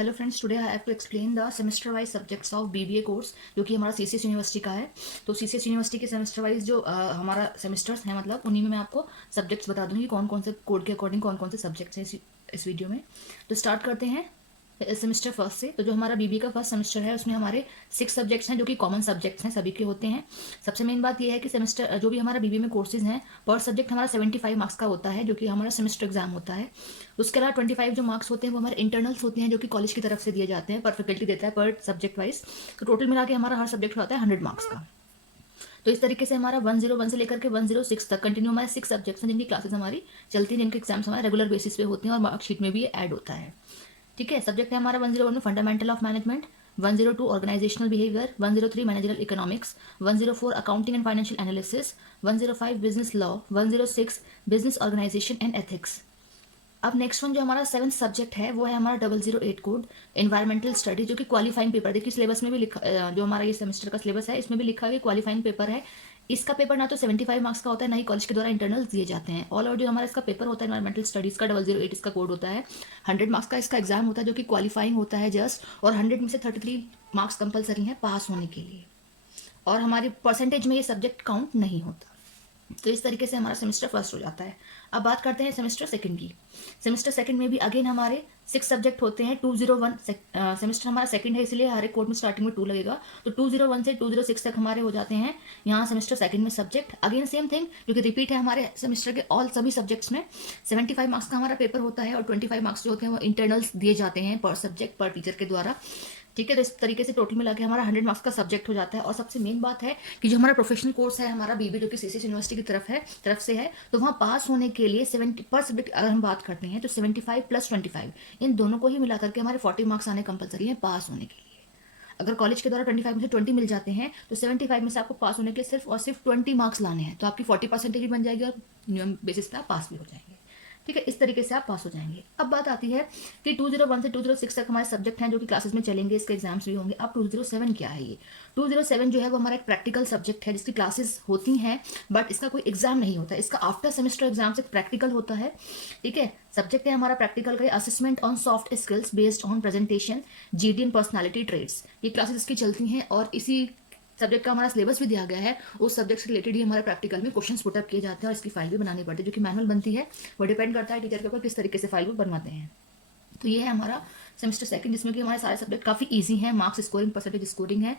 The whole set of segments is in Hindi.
Hello friends, today I have to explain the semester wise subjects of BBA course जो कि हमारा सीसीएस यूनिवर्सिटी का है। तो सीसीएस यूनिवर्सिटी के सेमेस्टर वाइज जो हमारा सेमेस्टर्स हैं, मतलब उन्हीं में मैं आपको सब्जेक्ट्स बता दूंगी कौन कौन से कोड के अकॉर्डिंग कौन कौन से सब्जेक्ट्स हैं इस वीडियो में। तो स्टार्ट करते हैं सेमेस्टर फर्स्ट से। तो जो हमारा बीबीए का फर्स्ट सेमेस्टर है उसमें हमारे 6 सब्जेक्ट्स हैं जो कि कॉमन सब्जेक्ट्स हैं, सभी के होते हैं। सबसे मेन बात यह है कि सेमेस्टर जो भी हमारा बीबीए में कोर्सेज हैं पर सब्जेक्ट हमारा 75 मार्क्स का होता है, जो कि हमारा सेमेस्टर एग्जाम होता है। उसके अलावा 25 जो मार्क्स होते हैं वो हमारे इंटरनल्स होते हैं जो कि कॉलेज की तरफ से दिए जाते हैं, पर फैकल्टी देता है पर सब्जेक्ट वाइज। तो टोटल मिला के हमारा हर सब्जेक्ट होता है 100 मार्क्स का। तो इस तरीके से हमारा 101 से लेकर के 106 तक कंटिन्यू हमारे 6 सब्जेक्ट्स हैं जिनकी क्लासेस हमारी चलती हैं, जिनके एग्जाम्स हमारे रेगुलर बेसिस पे होते हैं और मार्कशीट में भी ये ऐड होता है। ठीक है, सब्जेक्ट है हमारा 101 में fundamental of management, 102 organisational behaviour, 103 managerial economics, 104 accounting and financial analysis, 105 business law, 106 business organisation and ethics. अब नेक्स्ट वन जो हमारा 7th सब्जेक्ट है वो है हमारा 008 कोड एनवायरमेंटल स्टडी, जो कि क्वालिफाइंग पेपर, देखिए सिलेबस में भी लिखा, जो हमारा ये सेमेस्टर का सिलेबस है इसमें भी लिखा हुआ है क्वालिफाइंग पेपर है। इसका पेपर ना तो 75 मार्क्स का होता है, ना ही कॉलेज के द्वारा इंटरनल्स दिए जाते हैं। ऑल ओवर जो हमारा इसका पेपर होता है एनवायरमेंटल स्टडीज का 008 इसका कोड होता है। 100 मार्क्स का इसका एग्जाम होता है जो कि क्वालिफाइंग होता है जस्ट, और 100 में से 33 मार्क्स कंपलसरी हैं पास होने के लिए, और हमारी परसेंटेज में ये सब्जेक्ट काउंट नहीं होता। तो इस तरीके से हमारा सेमेस्टर फर्स्ट हो जाता है। अब बात करते हैं सेमेस्टर सेकंड की। सेमेस्टर सेकंड में भी अगेन हमारे 6 सब्जेक्ट होते हैं। 201 सेमेस्टर हमारा सेकंड है, इसलिए हर एक कोड में स्टार्टिंग में 2 लगेगा। तो 201 से 206 तक हमारे हो जाते हैं यहाँ सेमेस्टर सेकंड में सब्जेक्ट। अगेन सेम थिंग जो कि रिपीट है हमारे सेमेस्टर के ऑल सभी सब्जेक्ट्स में। 75 मार्क्स का हमारा पेपर होता है और 25 मार्क्स जो होते हैं वो इंटरनल्स दिए जाते हैं पर सब्जेक्ट पर टीचर के द्वारा। ठीक है, तो इस तरीके से टोटल मिला के हमारा 100 मार्क्स का सब्जेक्ट हो जाता है। और सबसे मेन बात है कि जो हमारा प्रोफेशनल कोर्स है हमारा बीबी, जो कि सीसीएस यूनिवर्सिटी की तरफ से है, तो वहाँ पास होने के लिए 70 पर सब्जेक्ट अगर हम बात करते हैं तो 75 प्लस 25 इन दोनों को ही मिला करके हमारे 40 मार्क्स आने कंपलसरी है पास होने के लिए। अगर कॉलेज के द्वारा 25 में से 20 मिल जाते हैं तो 75 में से आपको पास होने के लिए सिर्फ और सिर्फ 20 मार्क्स लाने हैं, तो आपकी 40% भी बन जाएगी और नियम बेसिस पे आप पास भी हो जाएंगे। ठीक है, इस तरीके से आप पास हो जाएंगे। अब बात आती है कि 201 से 206 तक हमारे सब्जेक्ट हैं जो कि क्लासेस में चलेंगे, इसके एग्जाम्स भी होंगे। अब 207 क्या है? ये 207 जो है वो हमारा एक प्रैक्टिकल सब्जेक्ट है जिसकी क्लासेस होती हैं बट इसका कोई एग्जाम नहीं होता। इसका आफ्टर सेमेस्टर एग्जाम से प्रैक्टिकल होता है। ठीक है, सब्जेक्ट है हमारा प्रैक्टिकल का assessment on soft skills based on presentation, GD and personality trades. ये क्लासेस इसकी चलती हैं और इसी सब्जेक्ट का हमारा सिलेबस भी दिया गया है। उस सब्जेक्ट से रिलेटेड ही हमारे प्रैक्टिकल में क्वेश्चन पुटअप किए जाते हैं और इसकी फाइल भी बनानी पड़ती है, जो कि मैनुअल बनती है। वो डिपेंड करता है टीचर के ऊपर किस तरीके से फाइल वो बनवाते हैं। तो ये है हमारा सेमेस्टर सेकंड, जिसमें कि हमारे सारे सब्जेक्ट काफ़ी ईजी हैं। मार्क्स स्कोरिंग, परसेंटेज स्कोरिंग है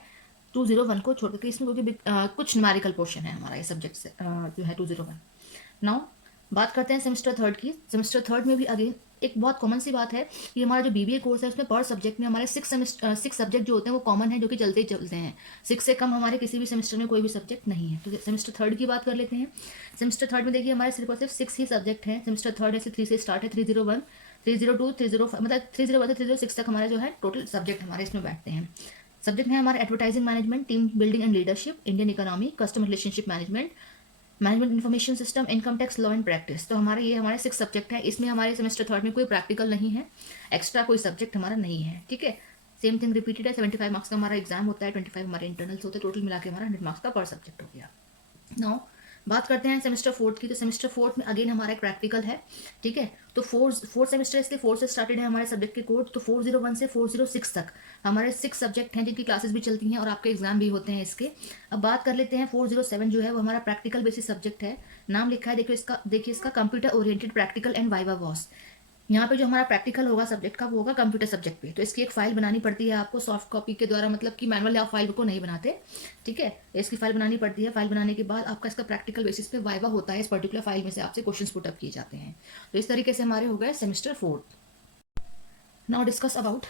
201 को छोड़ करके इसमें, क्योंकि कुछ न्यूमेरिकल पोर्शन है हमारा ये सब्जेक्ट से जो है 201। नाउ बात करते हैं सेमेस्टर थर्ड की। सेमेस्टर थर्ड में भी अगेन एक बहुत कॉमन सी बात है कि हमारा जो बीबीए कोर्स है उसमें पर सब्जेक्ट में हमारे 6 सब्जेक्ट जो होते हैं वो कॉमन है, जो कि चलते ही चलते हैं। 6 से कम हमारे किसी भी सेमेस्टर में कोई भी सब्जेक्ट नहीं है। तो सेमेस्टर थर्ड की बात कर लेते हैं। सेमेस्टर थर्ड में देखिए हमारे सिर्फ और सिर्फ 6 ही सब्जेक्ट हैं। सेमेस्टर थर्ड ऐसे 3 से स्टार्ट है, 301, 302, 305, मतलब 301 से 306 तक हमारे जो है टोटल सब्जेक्ट हमारे इसमें बैठते हैं। सब्जेक्ट है हमारे advertising management, team building and leadership, Indian economy, customer relationship management, management information system, income tax law and practice. तो हमारे ये हमारे 6 सब्जेक्ट हैं। इसमें हमारे सेमेस्टर थर्ड में कोई प्रैक्टिकल नहीं है, एक्स्ट्रा कोई सब्जेक्ट हमारा नहीं है। ठीक है, सेम थिंग रिपीटेड है। 75 मार्क्स का हमारा एग्जाम होता है, 25 हमारे इंटरनल्स होते हैं, टोटल मिला के हमारा 100 मार्क्स का पर सब्जेक्ट हो गया। नाउ बात करते हैं सेमेस्टर फोर्थ की। तो सेमेस्टर फोर्थ में अगेन हमारा एक प्रैक्टिकल है। ठीक है, तो फोर्थ सेमेस्टर इसलिए 4 से स्टार्टेड है हमारे सब्जेक्ट के कोड। तो 401 से 406 तक हमारे 6 सब्जेक्ट हैं जिनकी क्लासेस भी चलती हैं और आपके एग्जाम भी होते हैं इसके। अब बात कर लेते हैं 407 जो है वो हमारा प्रैक्टिकल बेसिस सब्जेक्ट है। नाम लिखा है, देखिए इसका computer oriented practical and viva voce. यहाँ पे जो हमारा प्रैक्टिकल होगा सब्जेक्ट का वो होगा कंप्यूटर सब्जेक्ट पे। तो इसकी एक फाइल बनानी पड़ती है आपको सॉफ्ट कॉपी के द्वारा, मतलब कि मैनुअल या फाइल को नहीं बनाते। ठीक है, इसकी फाइल बनानी पड़ती है। फाइल बनाने के बाद आपका इसका प्रैक्टिकल बेसिस पे वाइवा होता है। इस पर्टिकुलर फाइल में से आपसे क्वेश्चन पुटअप किए जाते हैं। तो इस तरीके से हमारे हो गए semester fourth. Now discuss about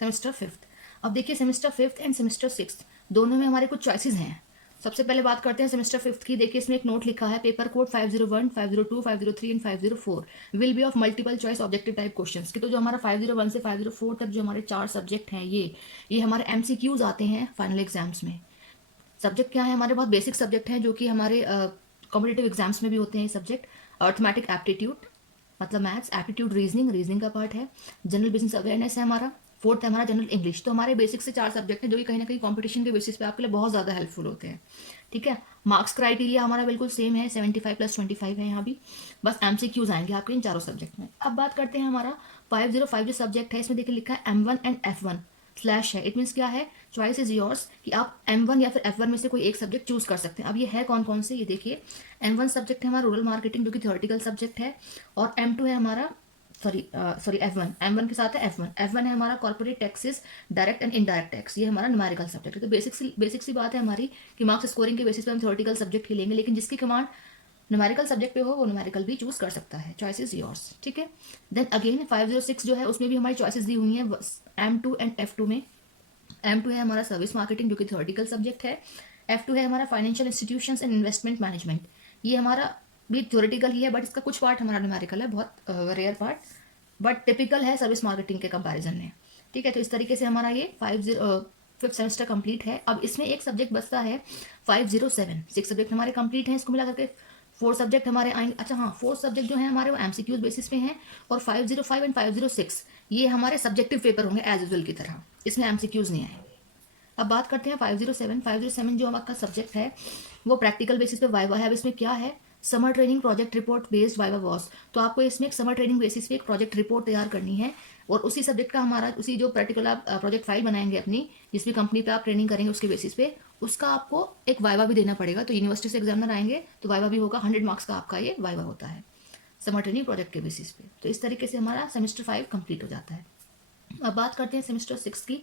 semester fifth. अब देखिए semester fifth end semester sixth दोनों में हमारे कुछ चॉइसेस हैं। सबसे पहले बात करते हैं सेमेस्टर फिफ्थ की। देखिए इसमें एक नोट लिखा है, paper code 501, 502, 503 and 504 will be of multiple choice objective type questions की। तो जो हमारा 501 से 504 तक जो हमारे 4 सब्जेक्ट हैं ये हमारे एमसीक्यूज आते हैं फाइनल एग्जाम्स में। सब्जेक्ट क्या है? हमारे बहुत बेसिक सब्जेक्ट हैं जो कि हमारे कॉम्पिटेटिव एग्जाम्स में भी होते हैं ये सब्जेक्ट। अर्थमेटिक एप्टीट्यूड मतलब मैथ्स, एप्टीट्यूड रीजनिंग का पार्ट है। जनरल बिजनेस अवेयरनेस है हमारा। फोर्थ है हमारा जनरल इंग्लिश। तो हमारे बेसिक से 4 सब्जेक्ट हैं जो कि कहीं ना कहीं कंपटीशन के बेसिस पे आपके लिए बहुत ज़्यादा हेल्पफुल होते हैं। ठीक है, मार्क्स क्राइटेरिया हमारा बिल्कुल सेम है, 75 प्लस 25 है यहाँ भी। बस एमसीक्यूज आएंगे आपके इन चारों सब्जेक्ट में। अब बात करते हैं हमारा 505 जो सब्जेक्ट है इसमें देखिए लिखा है M1 एंड F1 स्लैश है। इट मीन्स क्या है, चॉइस इज योर्स कि आप M1 या फिर F1 में से कोई एक सब्जेक्ट चूज कर सकते हैं। अब ये है कौन कौन से, ये देखिए M1 सब्जेक्ट है हमारा रूरल मार्केटिंग जो कि थ्योरेटिकल सब्जेक्ट है, और M2 है हमारा सॉरी M1 के साथ है F1 है हमारा corporate taxes, direct and indirect tax, ये हमारा न्यूमेरिकल सब्जेक्ट है। तो बेसिक सी बात है हमारी कि मार्क्स स्कोरिंग के बेसिस पे हम थ्योरेटिकल सब्जेक्ट ही लेंगे, लेकिन जिसकी कमांड न्यूमेरिकल सब्जेक्ट पे हो वो न्यूमेरिकल भी चूज कर सकता है। चॉइस इज योर्स, ठीक है। देन अगेन 506 जो है उसमें भी हमारी चॉइसेस दी हुई हैं M2 एंड F2 में। M2 है हमारा सर्विस मार्केटिंग जो कि थ्योरेटिकल सब्जेक्ट है। F2 है हमारा financial institutions and investment management, ये हमारा भी थ्योरेटिकल ही है बट इसका कुछ पार्ट हमारा न्यूमेरिकल है, बहुत रेयर पार्ट, बट टिपिकल है सर्विस मार्केटिंग के कंपैरिजन में, ठीक है। तो इस तरीके से हमारा ये 5th सेमेस्टर कंप्लीट है। अब इसमें एक सब्जेक्ट बचता है 507, 6 सब्जेक्ट हमारे कंप्लीट हैं, इसको मिला करके 4 सब्जेक्ट हमारे आएंगे। अच्छा हाँ, 4 सब्जेक्ट जो है हमारे वो MCQs बेसिस पे हैं, और 505 एंड 506 ये हमारे सब्जेक्टिव पेपर होंगे एज यूजल की तरह, इसमें MCQs नहीं आएंगे। अब बात करते हैं 507 जो आपका सब्जेक्ट है वो प्रैक्टिकल बेसिस पे वाइवा है। अब इसमें क्या है, summer training project report based viva voce, तो आपको इसमें एक समर ट्रेनिंग बेसिस पे एक प्रोजेक्ट रिपोर्ट तैयार करनी है, और उसी सब्जेक्ट का हमारा उसी जो पर्टिकुलर आप प्रोजेक्ट फाइल बनाएंगे अपनी, जिसमें कंपनी पे आप ट्रेनिंग करेंगे उसके बेसिस पे, उसका आपको एक वाइवा भी देना पड़ेगा। तो यूनिवर्सिटी से एग्जामिनर आएंगे तो वाइवा भी होगा, 100 मार्क्स का आपका ये वाइवा होता है समर ट्रेनिंग प्रोजेक्ट के बेसिस पे। तो इस तरीके से हमारा सेमेस्टर 5 कंप्लीट हो जाता है। अब बात करते हैं सेमेस्टर 6 की।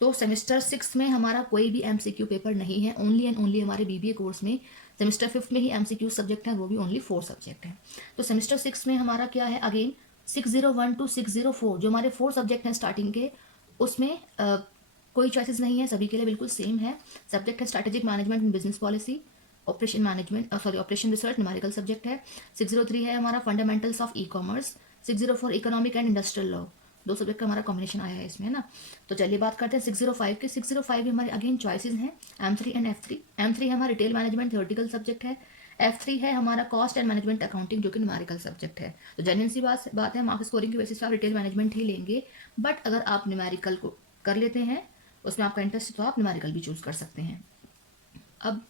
तो सेमेस्टर 6 में हमारा कोई भी MCQ पेपर नहीं है, ओनली एंड ओनली हमारे BBA कोर्स में सेमेस्टर 5 में ही MCQ सब्जेक्ट हैं, वो भी ओनली 4 सब्जेक्ट हैं। तो सेमेस्टर 6 में हमारा क्या है, अगेन 601 to 604 जो हमारे 4 सब्जेक्ट हैं स्टार्टिंग के, उसमें कोई चॉइसेस नहीं है, सभी के लिए बिल्कुल सेम है। सब्जेक्ट है strategic management and business policy, operation research numerical subject है। 603 है हमारा fundamentals of e commerce, 604 economic and industrial law, 2 subject का हमारा कॉम्बिनेशन आया है इसमें, है ना। तो चलिए बात करते हैं 605 के। 605 हमारे अगेन चॉइसेस हैं M3 एंड F3। M3 है हमारा रिटेल मैनेजमेंट थ्योरेटिकल सब्जेक्ट है, F3 है हमारा कॉस्ट एंड मैनेजमेंट अकाउंटिंग जो कि न्यूमेरिकल सब्जेक्ट है। तो जेन्युइन सी बात है, मार्क्स स्कोरिंग की बेसिस पे आप रिटेल मैनेजमेंट ही लेंगे, बट अगर आप न्यूमेरिकल को कर लेते हैं, उसमें आपका इंटरेस्ट है, तो आप न्यूमेरिकल भी चूज कर सकते हैं। अब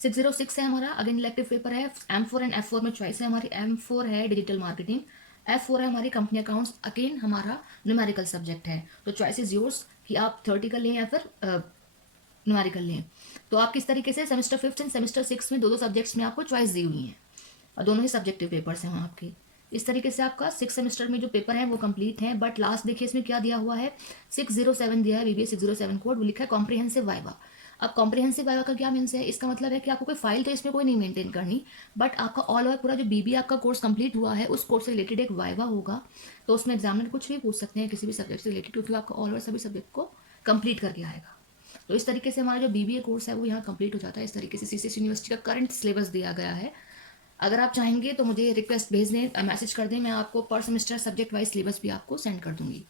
606 है हमारा, अगेन इलेक्टिव पेपर है। M4 एंड F4 में चॉइस है हमारी, M4 है डिजिटल मार्केटिंग, F4 है हमारी कंपनी अकाउंट्स, अगेन हमारा न्यूमेरिकल सब्जेक्ट है। तो चॉइस इज योर्स कि आप थ्योरेटिकल लें या फिर न्यूमेरिकल लें। तो आप किस तरीके से सेमेस्टर 5 एंड सेमेस्टर 6 में 2 सब्जेक्ट्स में आपको चॉइस दी हुई है, और दोनों ही सब्जेक्टिव पेपर्स हैं आपके। इस तरीके से आपका 6 सेमेस्टर में जो पेपर है वो कंप्लीट है। बट लास्ट देखिए इसमें क्या दिया हुआ है, 607 दिया है, BBA 607 कोड, वो लिखा है कॉम्प्रिहेंसिव वाइवा। अब कॉम्प्रिहेंसिव वाइवा का क्या मीन्स है, इसका मतलब है कि आपको कोई फाइल तो इसमें कोई नहीं मेंटेन करनी, बट आपका ऑल ओवर पूरा जो BBA आपका कोर्स कंप्लीट हुआ है उस कोर्स से रिलेटेड एक वाइवा होगा। तो उसमें एग्जामिनर कुछ भी पूछ सकते हैं किसी भी सब्जेक्ट से रिलेटेड, क्योंकि आपका ऑल ओवर सभी सब्जेक्ट को कंप्लीट करके आएगा। तो इस तरीके से हमारा जो BBA कोर्स है वो यहाँ कंप्लीट हो जाता है। इस तरीके से CCS यूनिवर्सिटी का करंट सिलेबस दिया गया है। अगर आप चाहेंगे तो मुझे रिक्वेस्ट भेज दें, मैसेज कर दें, मैं आपको पर सेमेस्टर सब्जेक्ट वाइज सिलेबस भी आपको सेंड कर दूंगी।